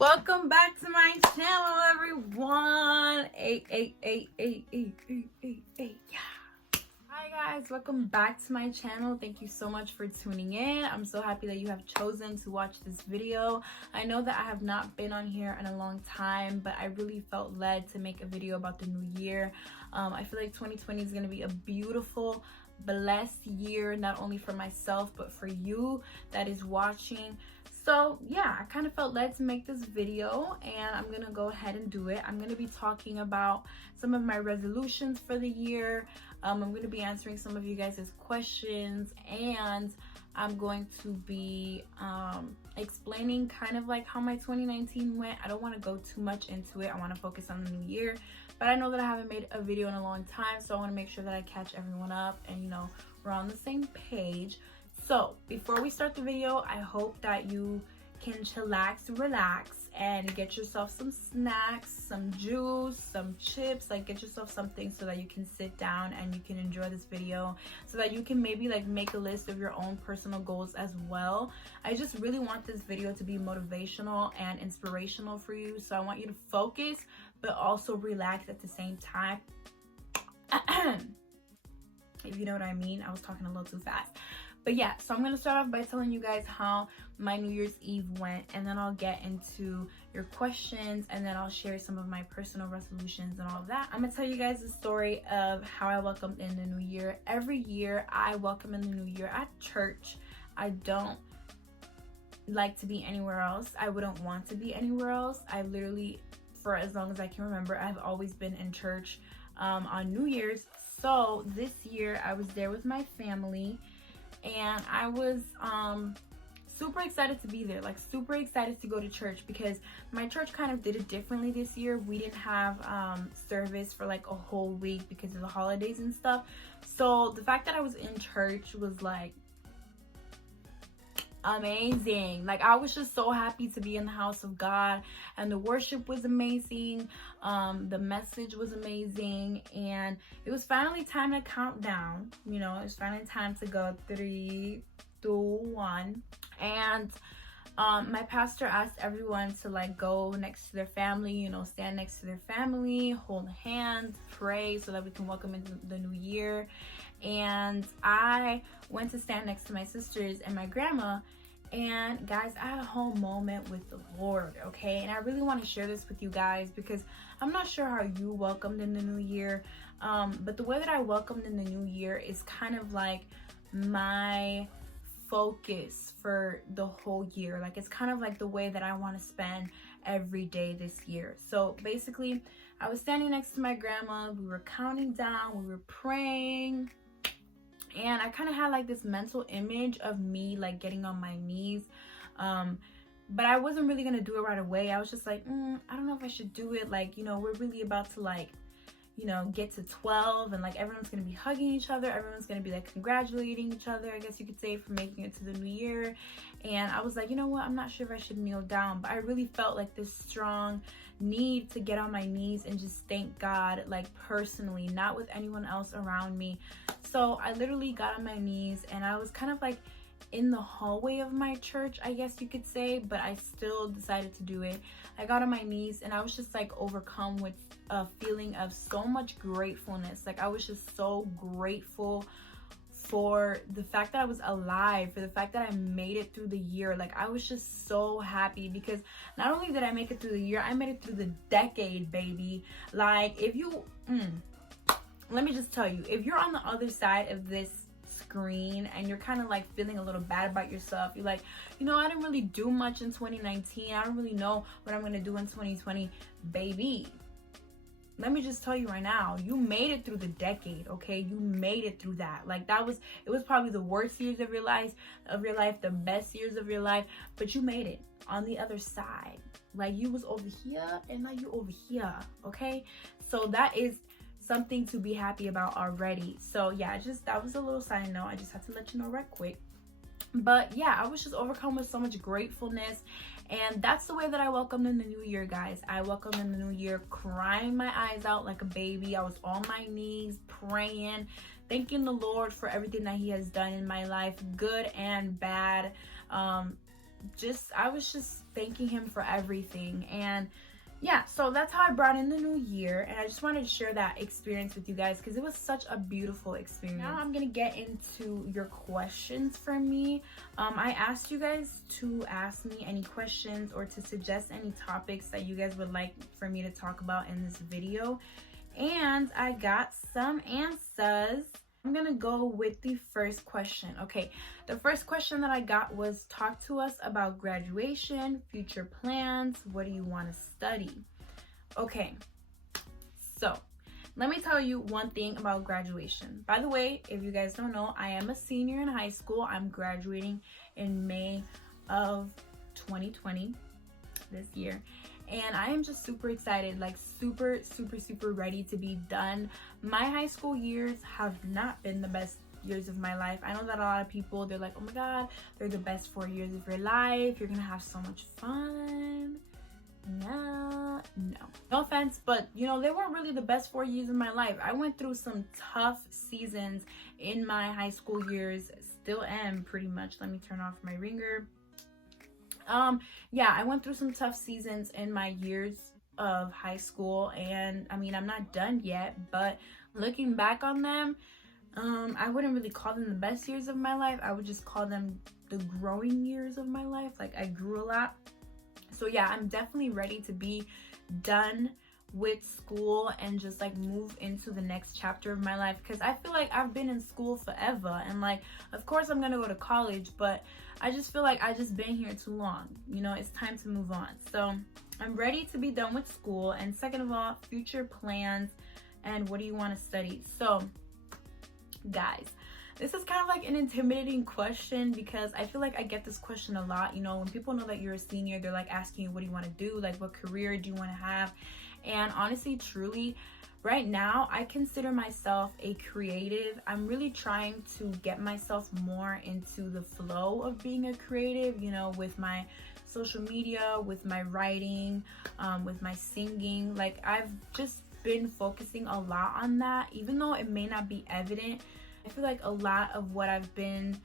Welcome back to my channel, everyone. Yeah. Hi guys, welcome back to my channel. Thank you so much for tuning in. I'm so happy that you have chosen to watch this video. I know that I have not been on here in a long time, but I really felt led to make a video about the new year. I feel like 2020 is going to be a beautiful, blessed year, not only for myself but for you that is watching. So yeah, I kind of felt led to make this video, and I'm gonna go ahead and do it. I'm gonna be talking about some of my resolutions for the year. I'm gonna be answering some of you guys' questions, and I'm going to be explaining kind of like how my 2019 went. I don't want to go too much into it. I want to focus on the new year, but I know that I haven't made a video in a long time, so I want to make sure that I catch everyone up and, you know, we're on the same page. So before we start the video, I hope that you can chillax, relax, and get yourself some snacks, some juice, some chips. Like, get yourself something so that you can sit down and you can enjoy this video, so that you can maybe like make a list of your own personal goals as well. I just really want this video to be motivational and inspirational for you, so I want you to focus but also relax at the same time. If you know what I mean. I was talking a little too fast. But yeah, so I'm going to start off by telling you guys how my New Year's Eve went, and then I'll get into your questions, and then I'll share some of my personal resolutions and all of that. I'm going to tell you guys the story of how I welcomed in the new year. Every year I welcome in the new year at church. I don't like to be anywhere else. I wouldn't want to be anywhere else. I literally, for as long as I can remember, I've always been in church on New Year's. So this year I was there with my family, and I was super excited to be there, like super excited to go to church, because my church kind of did it differently this year. We didn't have service for like a whole week because of the holidays and stuff. So the fact that I was in church was like amazing. Like, I was just so happy to be in the house of God, and the worship was amazing, the message was amazing, and it was finally time to count down. You know, it was finally time to go 3, 2, 1. And my pastor asked everyone to like go next to their family, you know, stand next to their family, hold hands, pray, so that we can welcome into the new year. And I went to stand next to my sisters and my grandma, and guys, I had a whole moment with the Lord, okay? And I really want to share this with you guys, because I'm not sure how you welcomed in the new year, but the way that I welcomed in the new year is kind of like my focus for the whole year. Like, it's kind of like the way that I want to spend every day this year. So basically, I was standing next to my grandma, we were counting down, we were praying, and I kind of had like this mental image of me like getting on my knees, but I wasn't really gonna do it right away. I was just like, I don't know if I should do it. Like, you know, we're really about to like, you know, get to 12, and like everyone's gonna be hugging each other, everyone's gonna be like congratulating each other, I guess you could say, for making it to the new year. And I was like, you know what, I'm not sure if I should kneel down, but I really felt like this strong need to get on my knees and just thank God, like personally, not with anyone else around me. So I literally got on my knees, and I was kind of like in the hallway of my church, I guess you could say, but I still decided to do it. I got on my knees, and I was just like overcome with a feeling of so much gratefulness. Like, I was just so grateful for the fact that I was alive, for the fact that I made it through the year. Like, I was just so happy, because not only did I make it through the year, I made it through the decade, baby. Like, if you let me just tell you, if you're on the other side of this screen and you're kind of like feeling a little bad about yourself, you're like, you know, I didn't really do much in 2019, I don't really know what I'm gonna do in 2020, baby, let me just tell you right now, you made it through the decade, okay? You made it through that. Like, it was probably the worst years of your life, the best years of your life, but you made it on the other side. Like, you was over here, and now you over here, okay? So that is something to be happy about already. So yeah, that was a little side note. I just had to let you know right quick. But yeah, I was just overcome with so much gratefulness, and that's the way that I welcomed in the new year, guys. I welcomed in the new year crying my eyes out like a baby. I was on my knees praying, thanking the Lord for everything that he has done in my life, good and bad. I was just thanking him for everything. And yeah, so that's how I brought in the new year, and I just wanted to share that experience with you guys because it was such a beautiful experience. Now I'm gonna get into your questions for me. I asked you guys to ask me any questions or to suggest any topics that you guys would like for me to talk about in this video, and I got some answers. I'm gonna go with the first question. Okay, the first question that I got was, talk to us about graduation, future plans, what do you want to study? Okay, so let me tell you one thing about graduation. By the way, if you guys don't know, I am a senior in high school. I'm graduating in May of 2020, this year. And I am just super excited, like super ready to be done. My high school years have not been the best years of my life. I know that a lot of people, they're like, oh my God, they're the best 4 years of your life. You're gonna have so much fun. No offense, but you know, they weren't really the best 4 years of my life. I went through some tough seasons in my high school years, still am pretty much. Let me turn off my ringer. Yeah, I went through some tough seasons in my years of high school, and I mean, I'm not done yet, but looking back on them, I wouldn't really call them the best years of my life. I would just call them the growing years of my life. Like, I grew a lot. So yeah, I'm definitely ready to be done with school and just like move into the next chapter of my life, because I feel like I've been in school forever, and like, of course I'm gonna go to college, but I just feel like I just been here too long. You know, it's time to move on. So I'm ready to be done with school. And second of all, future plans and what do you want to study? So guys, this is kind of like an intimidating question because I feel like I get this question a lot. You know, when people know that you're a senior, they're like asking you, what do you want to do? Like, what career do you want to have? And honestly, truly, right now, I consider myself a creative. I'm really trying to get myself more into the flow of being a creative, you know, with my social media, with my writing, with my singing. Like, I've just been focusing a lot on that, even though it may not be evident. I feel like a lot of what I've been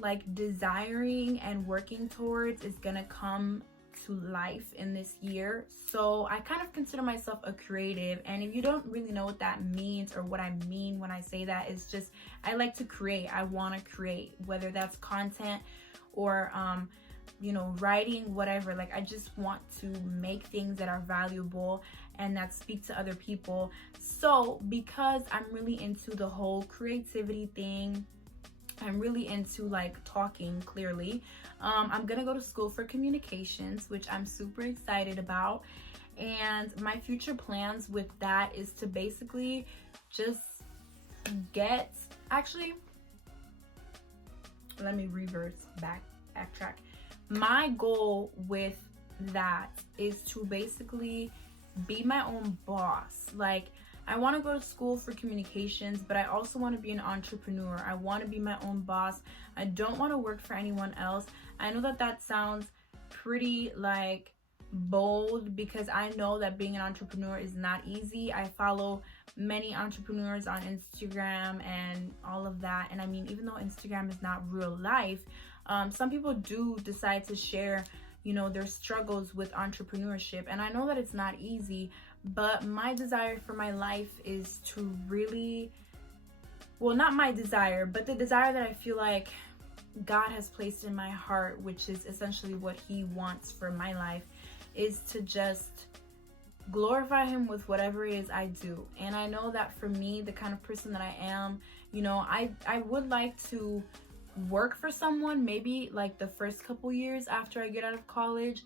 like desiring and working towards is gonna come to life in this year. So I kind of consider myself a creative, and if you don't really know what that means or what I mean when I say that, it's just I like to create. I want to create, whether that's content or you know, writing, whatever. Like, I just want to make things that are valuable and that speak to other people. So because I'm really into the whole creativity thing, I'm really into like talking clearly. I'm gonna go to school for communications, which I'm super excited about. And my future plans with that is to basically just actually, let me backtrack. My goal with that is to basically be my own boss. Like, I want to go to school for communications, but I also want to be an entrepreneur. I want to be my own boss. I don't want to work for anyone else. I know that that sounds pretty like bold, because I know that being an entrepreneur is not easy. I follow many entrepreneurs on Instagram and all of that. And I mean, even though Instagram is not real life, some people do decide to share, you know, their struggles with entrepreneurship. And I know that it's not easy, but my desire for my life is to really, well, not my desire, but the desire that I feel like God has placed in my heart, which is essentially what He wants for my life, is to just glorify Him with whatever it is I do. And I know that for me, the kind of person that I am, you know, I would like to work for someone maybe like the first couple years after I get out of college,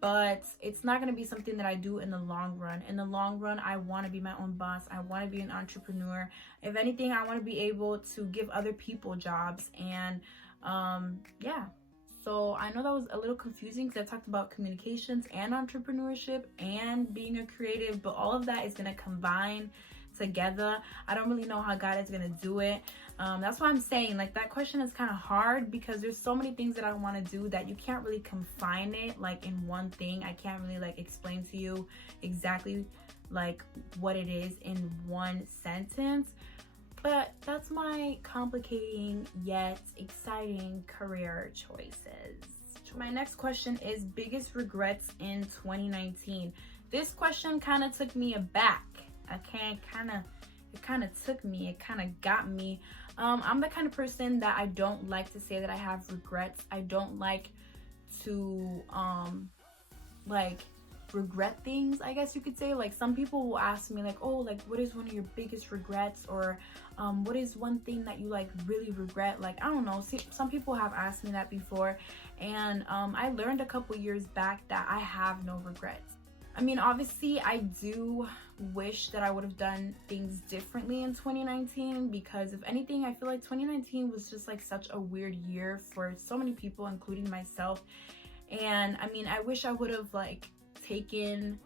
but it's not going to be something that I do in the long run. In the long run, I want to be my own boss. I want to be an entrepreneur. If anything, I want to be able to give other people jobs. And yeah, so I know that was a little confusing because I talked about communications and entrepreneurship and being a creative, but all of that is going to combine together. I don't really know how God is going to do it. That's why I'm saying, like, that question is kind of hard, because there's so many things that I want to do that you can't really confine it like in one thing. I can't really like explain to you exactly like what it is in one sentence. But that's my complicating yet exciting career choices. My next question is biggest regrets in 2019. This question kind of took me aback. It kind of got me. I'm the kind of person that I don't like to say that I have regrets. I don't like to like regret things, I guess you could say. Like, some people will ask me like, oh, like, what is one of your biggest regrets, or what is one thing that you like really regret? Like, I don't know. See, some people have asked me that before, and I learned a couple years back that I have no regrets. I mean, obviously I do wish that I would have done things differently in 2019, because if anything, I feel like 2019 was just like such a weird year for so many people, including myself. And I mean, I wish I would have like taken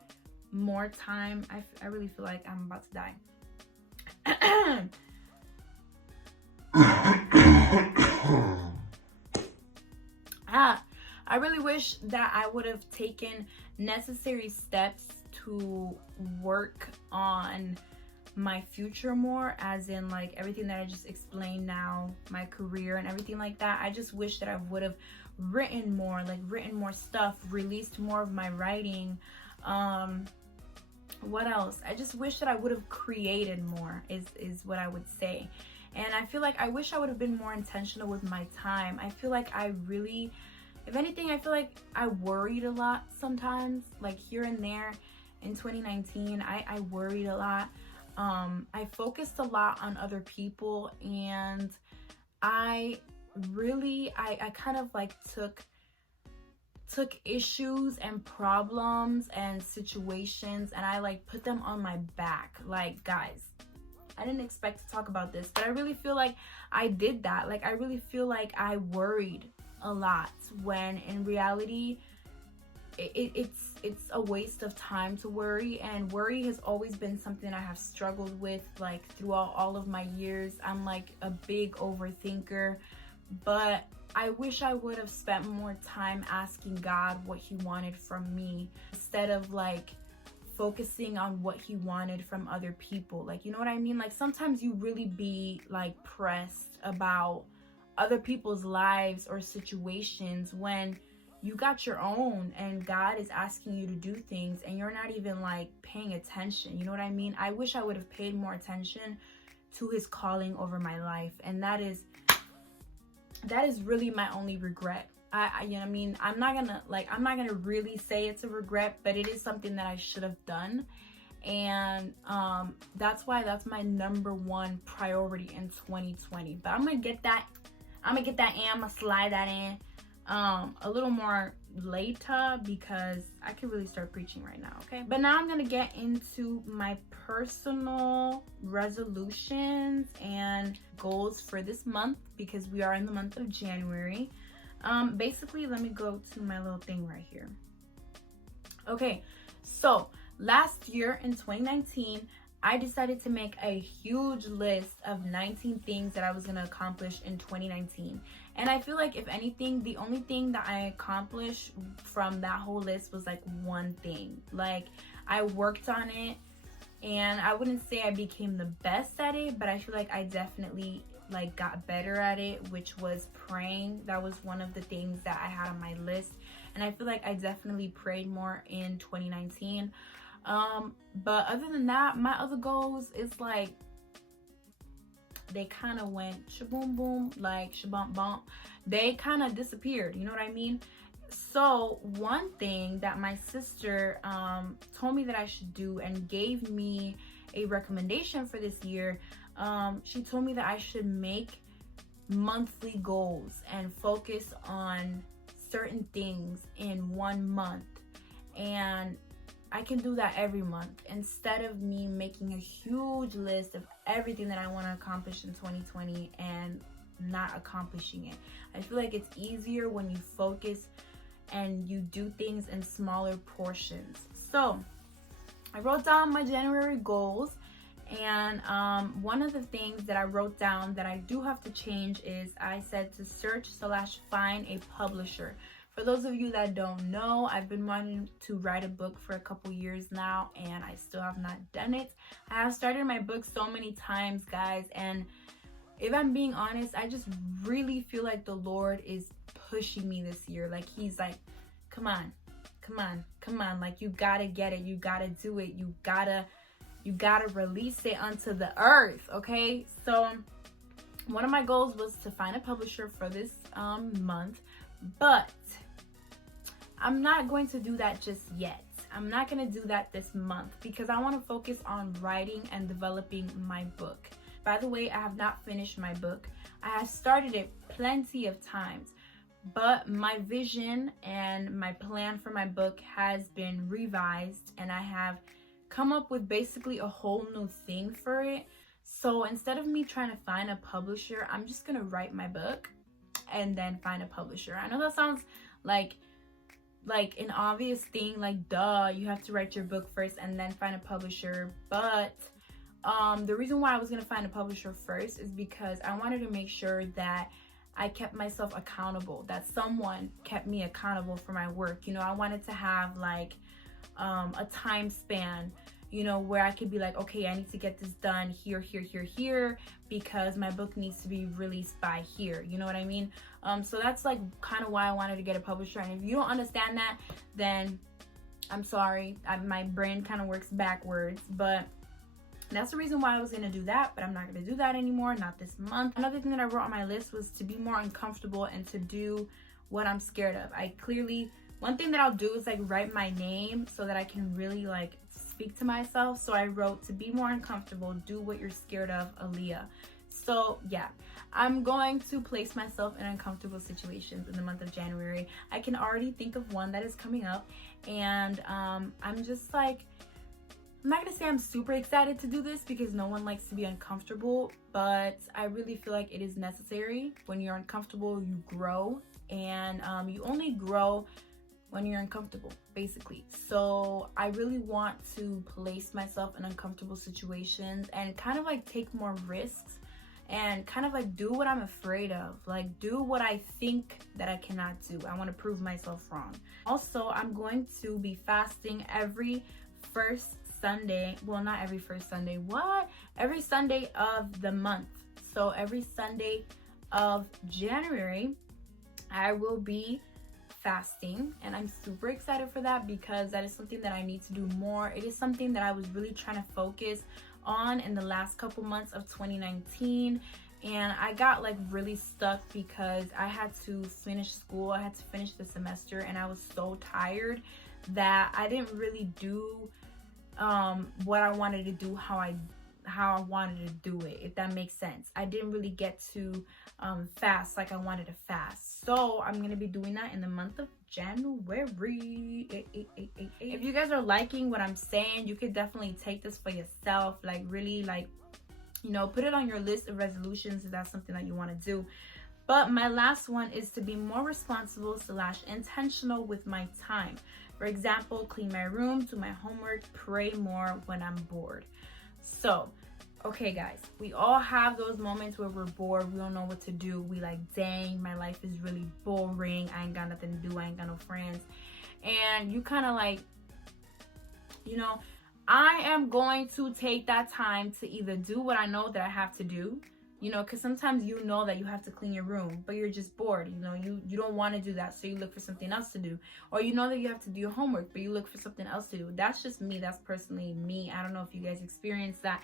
more time. I really feel like I'm about to die. I really wish that I would have taken necessary steps to work on my future more, as in like everything that I just explained now, my career and everything like that. I just wish that I would have written more stuff, released more of my writing. What else? I just wish that I would have created more is what I would say. And I feel like I wish I would have been more intentional with my time. I feel like I really, if anything, I feel like I worried a lot sometimes, like here and there. In 2019, I worried a lot. I focused a lot on other people, and I kind of like took issues and problems and situations, and I like put them on my back. Like, guys, I didn't expect to talk about this, but I really feel like I did that. Like, I really feel like I worried a lot, when in reality it's a waste of time to worry. And worry has always been something I have struggled with, like, throughout all of my years. I'm like a big overthinker, but I wish I would have spent more time asking God what he wanted from me, instead of like focusing on what he wanted from other people. Like, you know what I mean? Like, sometimes you really be like pressed about other people's lives or situations when you got your own, and God is asking you to do things and you're not even like paying attention. You know what I mean? I wish I would have paid more attention to his calling over my life, and that is really my only regret. I you know what I mean? I'm not gonna really say it's a regret, but it is something that I should have done. And that's my number one priority in 2020. But I'm gonna get that and I'm gonna slide that in a little more later, because I could really start preaching right now. Okay, but now I'm gonna get into my personal resolutions and goals for this month, because we are in the month of January. Basically, let me go to my little thing right here. Okay, so last year in 2019, I decided to make a huge list of 19 things that I was going to accomplish in 2019. And I feel like, if anything, the only thing that I accomplished from that whole list was like one thing. Like, I worked on it, and I wouldn't say I became the best at it, but I feel like I definitely like got better at it, which was praying. That was one of the things that I had on my list, and I feel like I definitely prayed more in 2019. But other than that, my other goals is like, they kind of went shaboom boom, like shabump bump. They kind of disappeared, you know what I mean? So one thing that my sister told me that I should do, and gave me a recommendation for this year, she told me that I should make monthly goals and focus on certain things in 1 month. And I can do that every month, instead of me making a huge list of everything that I want to accomplish in 2020 and not accomplishing it. I feel like it's easier when you focus and you do things in smaller portions. So I wrote down my January goals, and one of the things that I wrote down that I do have to change is, I said to search/find a publisher. For those of you that don't know, I've been wanting to write a book for a couple years now, and I still have not done it. I have started my book so many times, guys, and if I'm being honest, I just really feel like the Lord is pushing me this year. Like he's like, come on, come on, come on. Like you gotta get it. You gotta do it. You gotta release it onto the earth. Okay. So one of my goals was to find a publisher for this month, but I'm not going to do that just yet. I'm not going to do that this month because I want to focus on writing and developing my book. By the way, I have not finished my book. I have started it plenty of times, but my vision and my plan for my book has been revised, and I have come up with basically a whole new thing for it. So instead of me trying to find a publisher, I'm just going to write my book and then find a publisher. I know that sounds like an obvious thing, like duh, you have to write your book first and then find a publisher, but the reason why I was gonna find a publisher first is because I wanted to make sure that I kept myself accountable, that someone kept me accountable for my work. You know, I wanted to have like a time span, you know, where I could be like, okay, I need to get this done here, because my book needs to be released by here. You know what I mean? So that's like kind of why I wanted to get a publisher. And if you don't understand that, then I'm sorry. My brain kind of works backwards, but that's the reason why I was going to do that, but I'm not going to do that anymore, not this month. Another thing that I wrote on my list was to be more uncomfortable and to do what I'm scared of. One thing that I'll do is like write my name so that I can really like speak to myself. So I wrote, to be more uncomfortable, do what you're scared of, Aaliyah. So yeah, I'm going to place myself in uncomfortable situations in the month of January. I can already think of one that is coming up, and I'm just like, I'm not gonna say I'm super excited to do this because no one likes to be uncomfortable, but I really feel like it is necessary. When you're uncomfortable, you grow, and you only grow when you're uncomfortable, basically. So I really want to place myself in uncomfortable situations and kind of like take more risks and kind of like do what I'm afraid of, like do what I think that I cannot do. I want to prove myself wrong. Also, I'm going to be fasting every first Sunday. Well, not every first Sunday. What? Every Sunday of the month. So every Sunday of January, I will be fasting, and I'm super excited for that because that is something that I need to do more. It is something that I was really trying to focus on in the last couple months of 2019, and I got like really stuck because I had to finish school. I had to finish the semester, and I was so tired that I didn't really do what I wanted to do, how I wanted to do it, if that makes sense. I didn't really get to fast like I wanted to fast. So I'm gonna be doing that in the month of January. If you guys are liking what I'm saying, you could definitely take this for yourself, like really like, you know, put it on your list of resolutions if that's something that you want to do. But my last one is to be more responsible / intentional with my time. For example, clean my room, do my homework, pray more when I'm bored. So, okay guys, we all have those moments where we're bored, we don't know what to do. We like, dang, my life is really boring. I ain't got nothing to do. I ain't got no friends. And you kind of like, you know, I am going to take that time to either do what I know that I have to do, you know, because sometimes you know that you have to clean your room, but you're just bored, you know, you don't want to do that, so you look for something else to do. Or you know that you have to do your homework, but you look for something else to do. That's just me. That's personally me. I don't know if you guys experience that.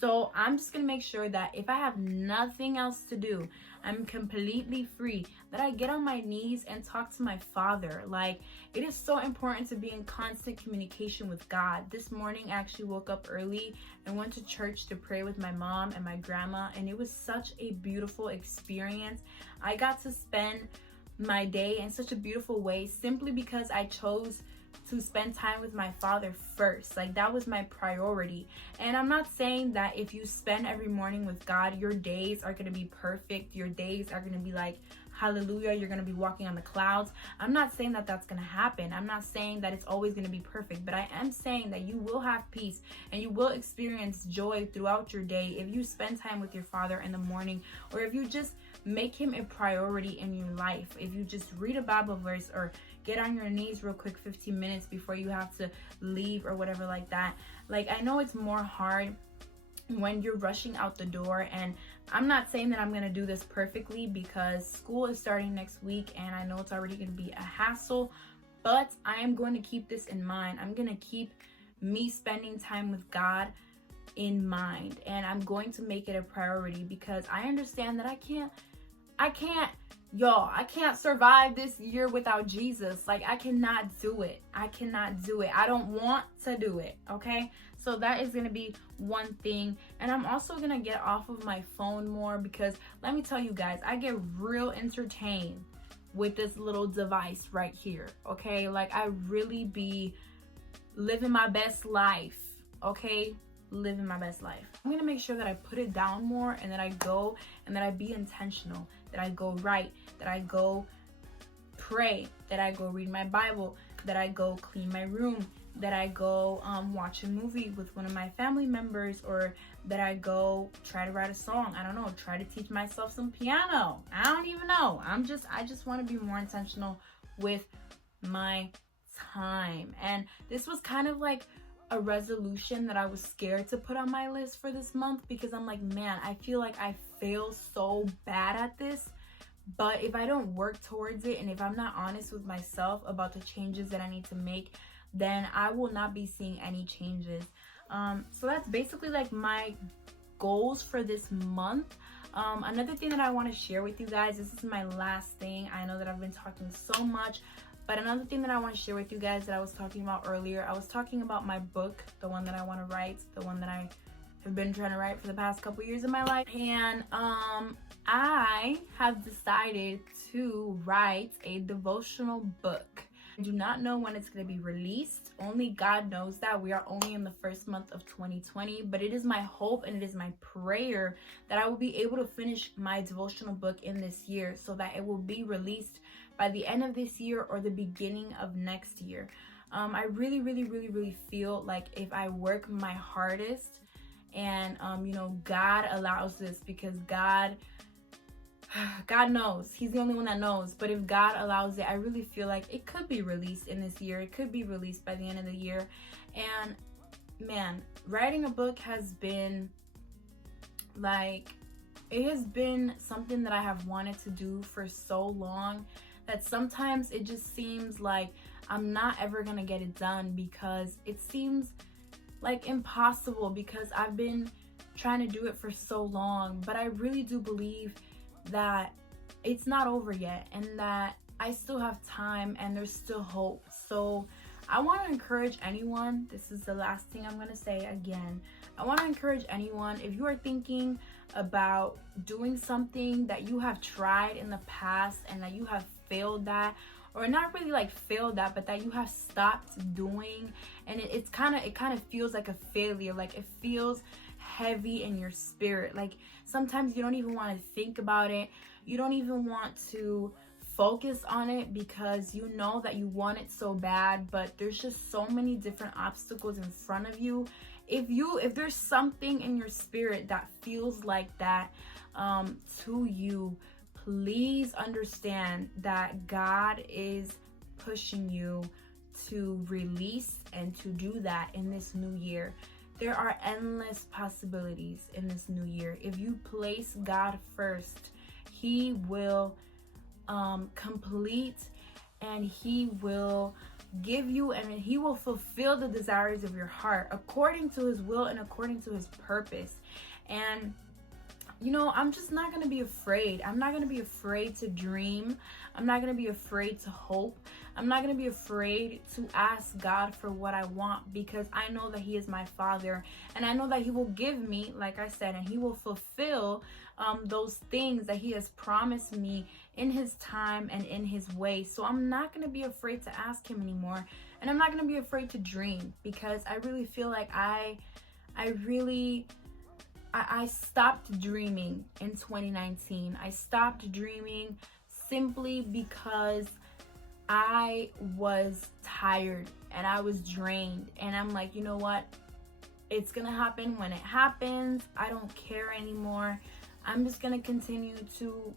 So I'm just gonna make sure that if I have nothing else to do, I'm completely free, that I get on my knees and talk to my Father. Like, it is so important to be in constant communication with God. This morning I actually woke up early and went to church to pray with my mom and my grandma, and it was such a beautiful experience. I got to spend my day in such a beautiful way simply because I chose to spend time with my Father first. Like, that was my priority. And I'm not saying that if you spend every morning with God, your days are going to be perfect. Your days are going to be like, hallelujah, you're going to be walking on the clouds. I'm not saying that that's going to happen. I'm not saying that it's always going to be perfect, but I am saying that you will have peace and you will experience joy throughout your day if you spend time with your Father in the morning, or if you just make him a priority in your life. If you just read a Bible verse or get on your knees real quick 15 minutes before you have to leave or whatever like that. Like, I know it's more hard when you're rushing out the door. And I'm not saying that I'm going to do this perfectly, because school is starting next week and I know it's already going to be a hassle, but I am going to keep this in mind. I'm going to keep me spending time with God in mind, and I'm going to make it a priority, because I understand that I can't survive this year without Jesus. Like, I cannot do it. I don't want to do it. Okay. So that is going to be one thing. And I'm also going to get off of my phone more, because let me tell you guys, I get real entertained with this little device right here. Okay. Like, I really be living my best life. Okay. Living my best life. I'm gonna make sure that I put it down more, and that I go and that I be intentional, that I go write, that I go pray, that I go read my Bible, that I go clean my room, that I go watch a movie with one of my family members, or that I go try to write a song. I don't know, try to teach myself some piano. I don't even know. I just want to be more intentional with my time. And this was kind of like a resolution that I was scared to put on my list for this month, because I'm like, man, I feel like I fail so bad at this. But if I don't work towards it, and if I'm not honest with myself about the changes that I need to make, then I will not be seeing any changes. So that's basically like my goals for this month. Another thing that I want to share with you guys, this is my last thing. I know that I've been talking so much, but another thing that I want to share with you guys that I was talking about earlier, I was talking about my book, the one that I want to write, the one that I have been trying to write for the past couple years of my life. And I have decided to write a devotional book. I do not know when it's going to be released. Only God knows that. We are only in the first month of 2020, but it is my hope and it is my prayer that I will be able to finish my devotional book in this year, so that it will be released by the end of this year or the beginning of next year. I really feel like if I work my hardest, and God allows this, because God knows. He's the only one that knows. But if God allows it, I really feel like it could be released in this year. It could be released by the end of the year. And man, writing a book has been something that I have wanted to do for so long, that sometimes it just seems like I'm not ever gonna get it done, because it seems like impossible, because I've been trying to do it for so long. But I really do believe that it's not over yet, and that I still have time and there's still hope. So I want to encourage anyone, this is the last thing I'm going to say again, I want to encourage anyone, if you are thinking about doing something that you have tried in the past and that you have failed at, or not really like failed at, but that you have stopped doing, and it kind of feels like a failure, like it feels heavy in your spirit. Like sometimes you don't even want to think about it, you don't even want to focus on it, because you know that you want it so bad, but there's just so many different obstacles in front of you. If there's something in your spirit that feels like that to you, please understand that God is pushing you to release and to do that in this new year. There are endless possibilities in this new year. If you place God first, He will complete, and He will give you, and He will fulfill the desires of your heart according to His will and according to His purpose. And I'm just not going to be afraid. I'm not going to be afraid to dream. I'm not going to be afraid to hope. I'm not going to be afraid to ask God for what I want, because I know that He is my Father, and I know that He will give me, like I said, and He will fulfill those things that He has promised me in His time and in His way. So I'm not going to be afraid to ask Him anymore, and I'm not going to be afraid to dream, because I really feel like I stopped dreaming in 2019. I stopped dreaming simply because I was tired and I was drained. And I'm like, you know what? It's gonna happen when it happens. I don't care anymore. I'm just gonna continue to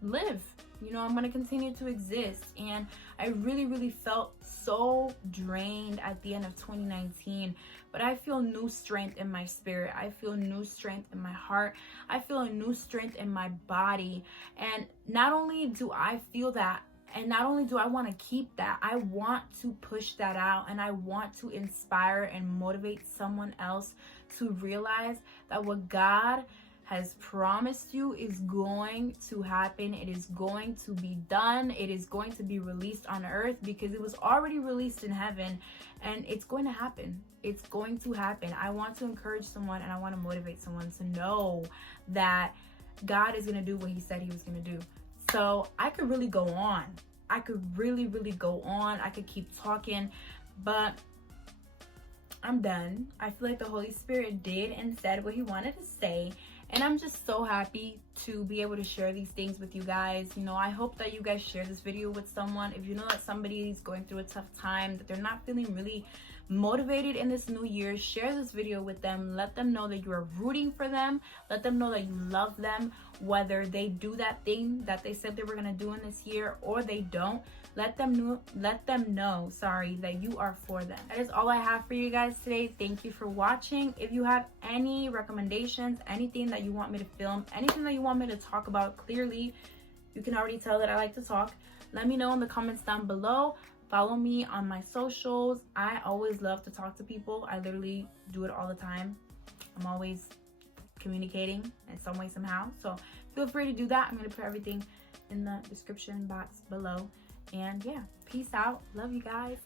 live. I'm gonna continue to exist. And I really felt so drained at the end of 2019. But I feel new strength in my spirit. I feel new strength in my heart. I feel a new strength in my body. And not only do I feel that, and not only do I want to keep that, I want to push that out, and I want to inspire and motivate someone else to realize that what God has promised you is going to happen. It is going to be done. It is going to be released on earth because it was already released in heaven, and it's going to happen. It's going to happen. I want to encourage someone, and I want to motivate someone to know that God is going to do what he said he was going to do. So I could really go on. I could really go on. I could keep talking, but I'm done. I feel like the Holy Spirit did and said what he wanted to say. And I'm just so happy to be able to share these things with you guys. You know, I hope that you guys share this video with someone. If you know that somebody is going through a tough time, that they're not feeling really motivated in this new year, share this video with them. Let them know that you are rooting for them. Let them know that you love them, whether they do that thing that they said they were going to do in this year or they don't. Let them know that you are for them. That is all I have for you guys today. Thank you for watching. If you have any recommendations, anything that you want me to film, anything that you want me to talk about, clearly you can already tell that I like to talk. Let me know in the comments down below. Follow me on my socials. I always love to talk to people. I literally do it all the time. I'm always communicating in some way, somehow. So feel free to do that. I'm going to put everything in the description box below. And yeah, peace out. Love you guys.